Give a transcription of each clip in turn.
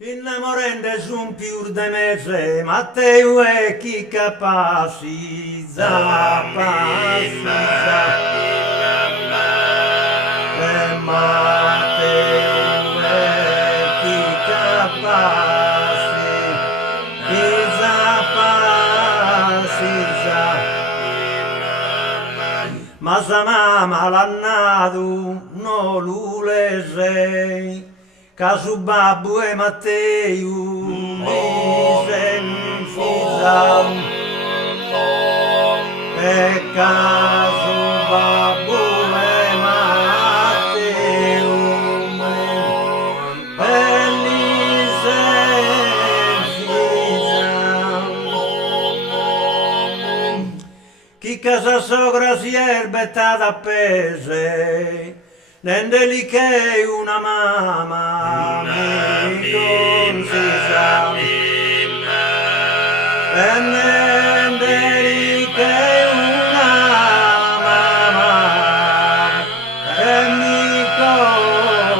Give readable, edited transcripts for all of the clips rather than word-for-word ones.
Innamorende sun più de mese, Matteo e chi capacizza, pacizza. E Matteo e chi capacizza, pacizza. Ma sa mamma l'ha nato, no l'ulesei. Casu babbu e Matteo mi senza e casu babbu e Matteo e mi senza chi casa sogra si è erbettata appese nende lì che una mamma mi consiglia e nende lì che una mamma e mi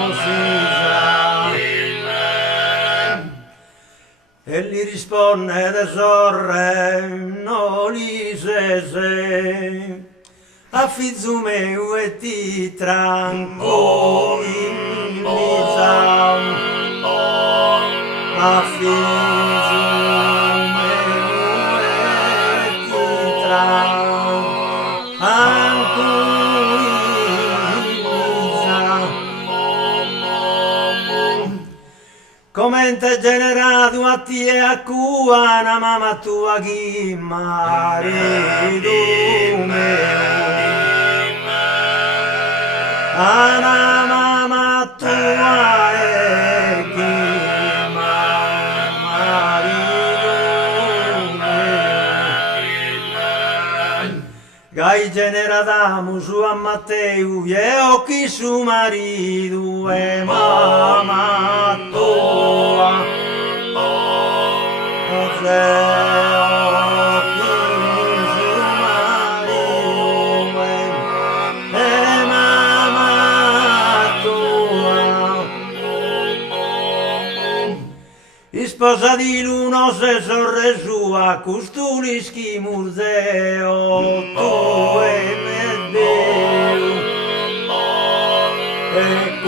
consiglia e gli risponde de sorre no li se a figlio meu e ti tranquillizza a figlio meu e ti tranquillizza come te generato a ti e a cua una mamma tua chi marito meu Ana mamma tua e chi marito Gai generadamu su a Matteo e occhi su marito e mamma tua Sposa di l'uno se sorresu a custulischi museo tu e me Deo e